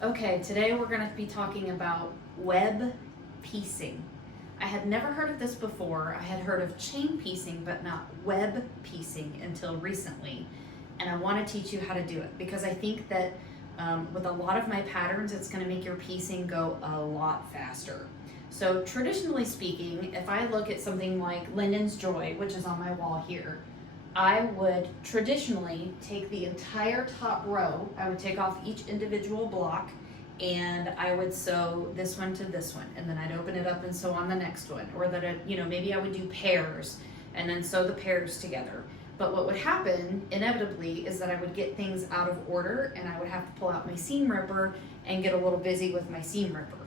Okay, today we're going to be talking about web piecing. I had never heard of this before. I had heard of chain piecing, but not web piecing until recently. And I want to teach you how to do it because I think that with a lot of my patterns, it's going to make your piecing go a lot faster. So traditionally speaking, if I look at something like Linden's Joy, which is on my wall here, I would traditionally take the entire top row, I would take off each individual block, and I would sew this one to this one, and then I'd open it up and sew on the next one, or that maybe I would do pairs and then sew the pairs together. But what would happen inevitably is that I would get things out of order and I would have to pull out my seam ripper and get a little busy with my seam ripper.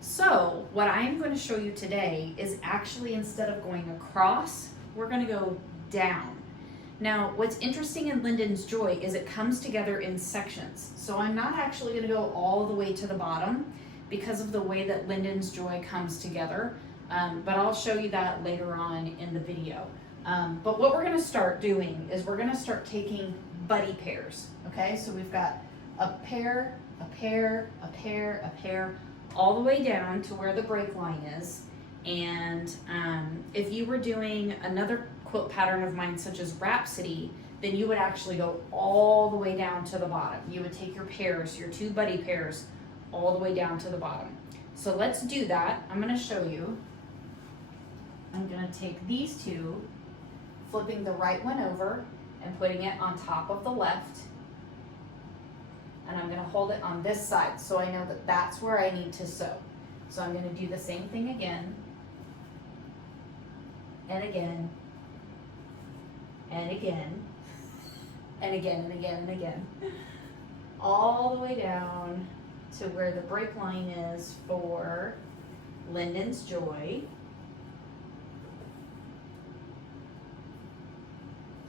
So what I am going to show you today is actually, instead of going across, we're going to go down. Now, what's interesting in Linden's Joy is it comes together in sections. So I'm not actually going to go all the way to the bottom because of the way that Linden's Joy comes together, but I'll show you that later on in the video. But what we're going to start doing is we're going to start taking buddy pairs, okay? So we've got a pair, a pair, a pair, a pair, all the way down to where the break line is. And if you were doing another quilt pattern of mine, such as Rhapsody, then you would actually go all the way down to the bottom. You would take your pairs, your two buddy pairs, all the way down to the bottom. So let's do that. I'm going to show you. I'm going to take these two, flipping the right one over and putting it on top of the left. And I'm going to hold it on this side so I know that that's where I need to sew. So I'm going to do the same thing again, and again, and again, and again, and again, and again, all the way down to where the break line is for Linden's Joy.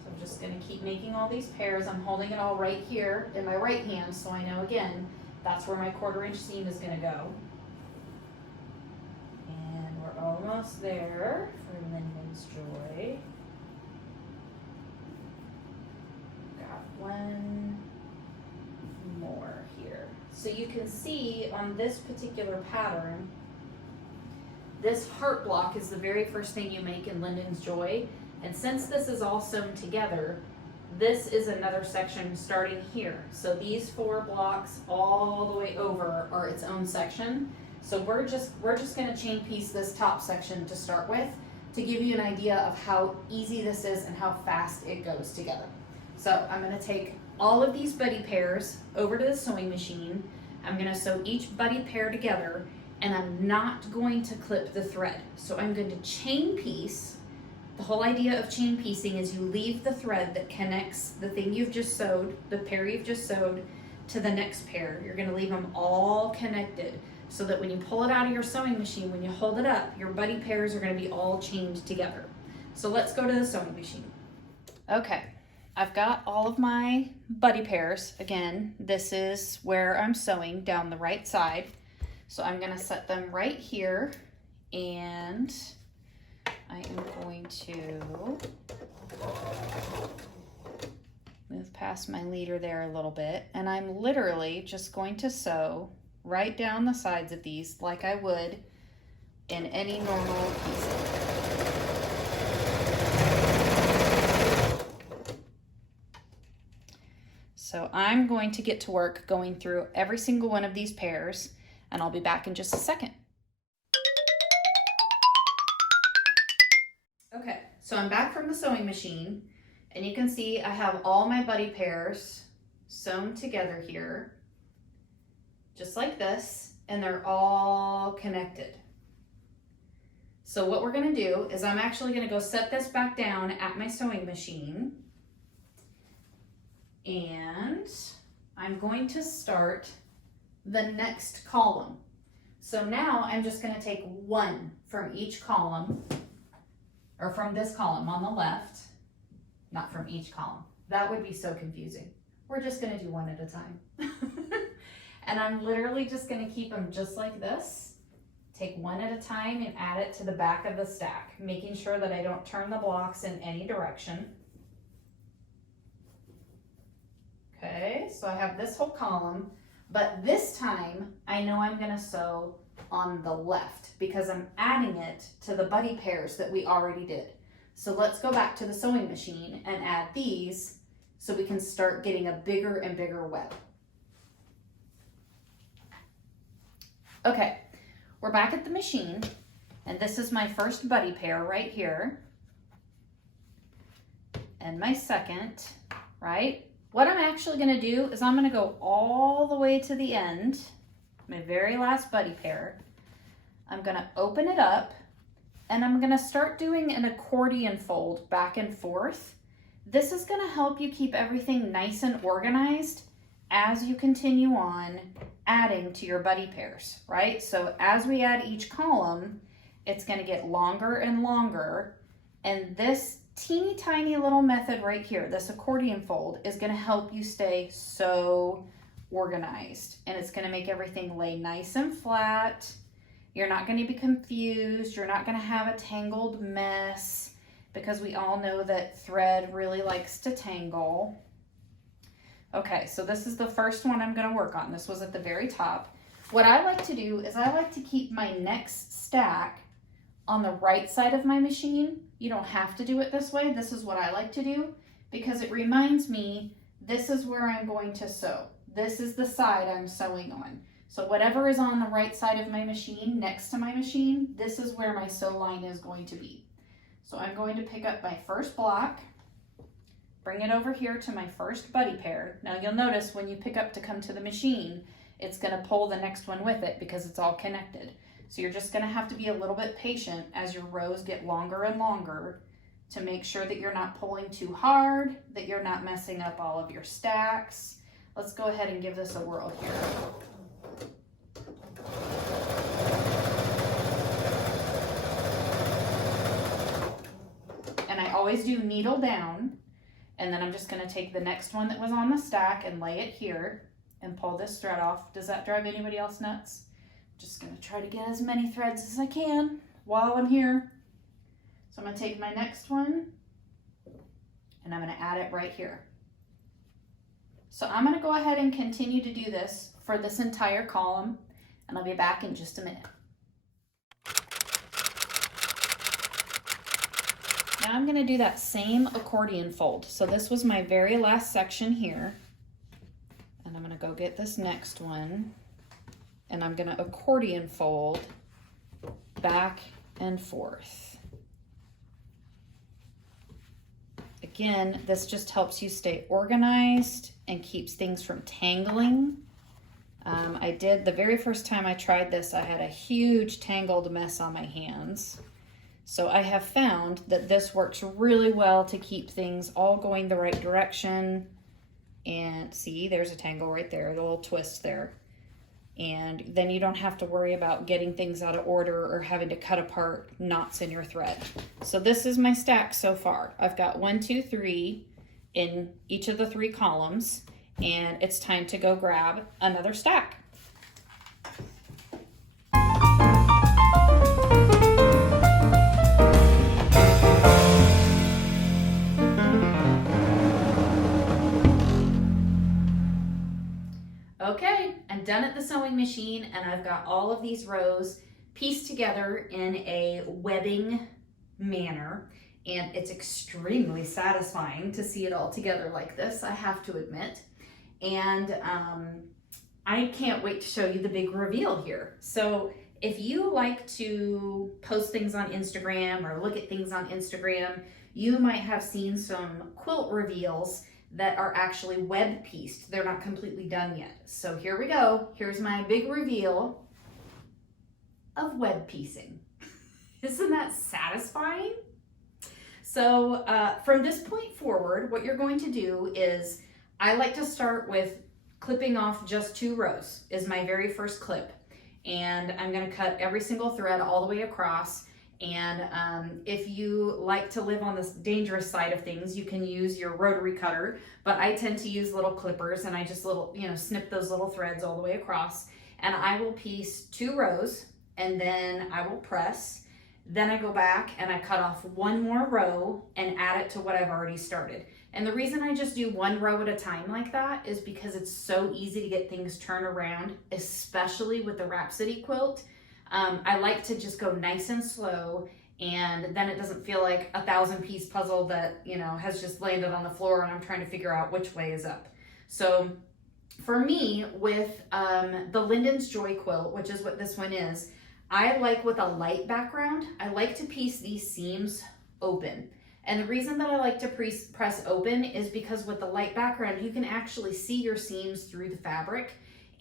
So I'm just going to keep making all these pairs. I'm holding it all right here in my right hand, so I know, again, that's where my 1/4 inch seam is going to go. And we're almost there for Linden's Joy. One more here. So you can see on this particular pattern, this heart block is the very first thing you make in Linden's Joy. And since this is all sewn together, this is another section starting here. So these 4 blocks all the way over are its own section. So we're just going to chain piece this top section to start with to give you an idea of how easy this is and how fast it goes together. So I'm going to take all of these buddy pairs over to the sewing machine. I'm going to sew each buddy pair together, and I'm not going to clip the thread. So I'm going to chain piece. The whole idea of chain piecing is you leave the thread that connects the thing you've just sewed, the pair you've just sewed, to the next pair. You're going to leave them all connected so that when you pull it out of your sewing machine, when you hold it up, your buddy pairs are going to be all chained together. So let's go to the sewing machine. Okay. I've got all of my buddy pairs. Again, this is where I'm sewing down the right side. So I'm going to set them right here, and I am going to move past my leader there a little bit, and I'm literally just going to sew right down the sides of these like I would in any normal piecing. So I'm going to get to work going through every single one of these pairs, and I'll be back in just a second. Okay, so I'm back from the sewing machine, and you can see I have all my buddy pairs sewn together here, just like this, and they're all connected. So what we're going to do is I'm actually going to go set this back down at my sewing machine. And I'm going to start the next column. So now I'm just going to take 1 from each column, or from this column on the left, not from each column. That would be so confusing. We're just going to do 1 at a time. And I'm literally just going to keep them just like this. Take 1 at a time and add it to the back of the stack, making sure that I don't turn the blocks in any direction. Okay, so I have this whole column. But this time, I know I'm gonna sew on the left because I'm adding it to the buddy pairs that we already did. So let's go back to the sewing machine and add these so we can start getting a bigger and bigger web. Okay, we're back at the machine, and this is my first buddy pair right here. And my second, right? What I'm actually gonna do is I'm gonna go all the way to the end, my very last buddy pair. I'm gonna open it up, and I'm gonna start doing an accordion fold back and forth. This is gonna help you keep everything nice and organized as you continue on adding to your buddy pairs, right? So as we add each column, it's gonna get longer and longer, and this teeny tiny little method right here, this accordion fold, is gonna help you stay so organized, and it's gonna make everything lay nice and flat. You're not gonna be confused, you're not gonna have a tangled mess, because we all know that thread really likes to tangle. Okay, so this is the first one I'm gonna work on. This was at the very top. What I like to do is I like to keep my next stack on the right side of my machine. You don't have to do it this way. This is what I like to do because it reminds me this is where I'm going to sew. This is the side I'm sewing on. So whatever is on the right side of my machine, next to my machine, this is where my sew line is going to be. So I'm going to pick up my first block, bring it over here to my first buddy pair. Now you'll notice when you pick up to come to the machine, it's gonna pull the next one with it because it's all connected. So you're just gonna have to be a little bit patient as your rows get longer and longer to make sure that you're not pulling too hard, that you're not messing up all of your stacks. Let's go ahead and give this a whirl here. And I always do needle down, and then I'm just gonna take the next one that was on the stack and lay it here and pull this thread off. Does that drive anybody else nuts? Just gonna try to get as many threads as I can while I'm here. So I'm gonna take my next one and I'm gonna add it right here. So I'm gonna go ahead and continue to do this for this entire column, and I'll be back in just a minute. Now I'm gonna do that same accordion fold. So this was my very last section here, and I'm gonna go get this next one, and I'm gonna accordion fold back and forth. Again, this just helps you stay organized and keeps things from tangling. I did, the very first time I tried this, I had a huge tangled mess on my hands. So I have found that this works really well to keep things all going the right direction. And see, there's a tangle right there, the little twist there. And then you don't have to worry about getting things out of order or having to cut apart knots in your thread. So this is my stack so far. I've got 1, 2, 3 in each of the 3 columns, and it's time to go grab another stack. Okay, I'm done at the sewing machine, and I've got all of these rows pieced together in a webbing manner, and it's extremely satisfying to see it all together like this, I have to admit. And I can't wait to show you the big reveal here. So if you like to post things on Instagram or look at things on Instagram, you might have seen some quilt reveals that are actually web pieced. They're not completely done yet. So here we go. Here's my big reveal of web piecing. Isn't that satisfying? So from this point forward, what you're going to do is, I like to start with clipping off just 2 rows is my very first clip. And I'm gonna cut every single thread all the way across. And if you like to live on this dangerous side of things, you can use your rotary cutter, but I tend to use little clippers, and I just snip those little threads all the way across. And I will piece 2 rows, and then I will press. Then I go back and I cut off 1 more row and add it to what I've already started. And the reason I just do one row at a time like that is because it's so easy to get things turned around, especially with the Rhapsody quilt. I like to just go nice and slow, and then it doesn't feel like a 1,000-piece puzzle that, you know, has just landed on the floor and I'm trying to figure out which way is up. So for me, with the Linden's Joy quilt, which is what this one is, I like with a light background, I like to piece these seams open. And the reason that I like to press open is because with the light background, you can actually see your seams through the fabric.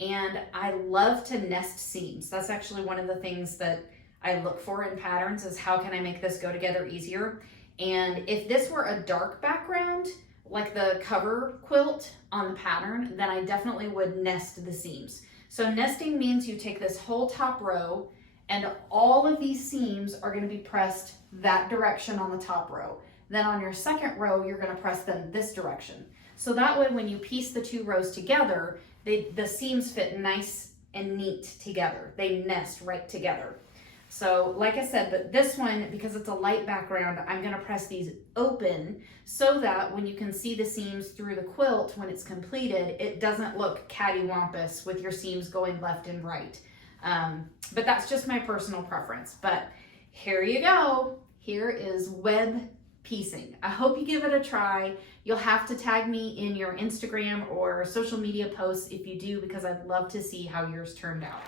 And I love to nest seams. That's actually one of the things that I look for in patterns, is how can I make this go together easier. And if this were a dark background, like the cover quilt on the pattern, then I definitely would nest the seams. So nesting means you take this whole top row and all of these seams are going to be pressed that direction on the top row. Then on your second row, you're going to press them this direction. So that way, when you piece the two rows together, the seams fit nice and neat together. They nest right together. So like I said, but this one, because it's a light background, I'm going to press these open so that when you can see the seams through the quilt when it's completed, it doesn't look cattywampus with your seams going left and right. But that's just my personal preference. But here you go. Here is web piecing. I hope you give it a try. You'll have to tag me in your Instagram or social media posts if you do, because I'd love to see how yours turned out.